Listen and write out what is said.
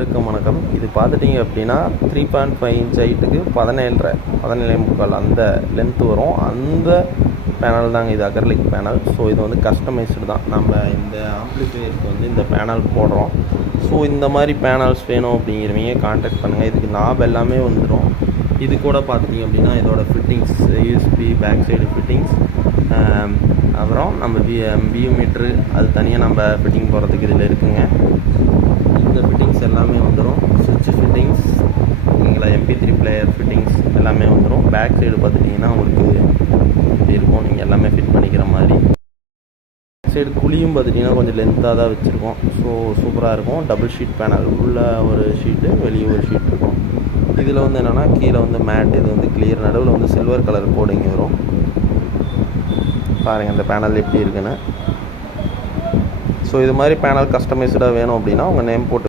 வணக்கம். இது பார்த்துட்டிங்க அப்படின்னா 3.5 இன்ச் ஹைட்டுக்கு 17.5 அந்த லென்த் வரும். அந்த பேனல் தாங்க இது, அக்ரிலிக் பேனல். ஸோ இது வந்து கஸ்டமைஸ்டு தான். நம்ம இந்த ஆம்ப்ளிஃபையருக்கு வந்து இந்த பேனல் போடுறோம். ஸோ இந்த மாதிரி பேனல்ஸ் வேணும் அப்படிங்கிறவங்க கான்டாக்ட் பண்ணுங்கள். இதுக்கு நாப் எல்லாமே வந்துடும். இது கூட பார்த்துட்டிங்க அப்படின்னா இதோட fittings, USB back side fittings, அப்புறம் நம்ம வியூ மீட்ரு அது தனியாக நம்ம ஃபிட்டிங் போடுறதுக்கு இதில் இருக்குங்க. இந்த ஃபிட்டிங்ஸ் எல்லாமே வந்துடும். சுவிட்ச் ஃபிட்டிங்ஸ், ஓகேங்களா, MP3 பிளேயர் ஃபிட்டிங்ஸ் எல்லாமே வந்துடும். பேக் சைடு பார்த்துட்டிங்கன்னா உங்களுக்கு இப்படி இருக்கும், நீங்கள் எல்லாமே ஃபிட் பண்ணிக்கிற மாதிரி. பேக் சைடு குழியும் பார்த்துட்டிங்கன்னா கொஞ்சம் லென்த்தாக தான் வச்சுருக்கோம். ஸோ சூப்பராக இருக்கும். டபுள் ஷீட் பேனல், உள்ள ஒரு ஷீட்டு வெளியே ஒரு ஷீட் இருக்கும். இதில் வந்து என்னென்னா கீழே வந்து மேட், இது வந்து கிளியர், நடுவில் வந்து சில்வர் கலர் கோடிங் வரும். பாருங்கள் இந்த பேனல் எப்படி இருக்குன்னு. ஸோ இது மாதிரி பேனல் கஸ்டமைஸ்டாக வேணும் அப்படின்னா உங்கள் நேம் போட்டு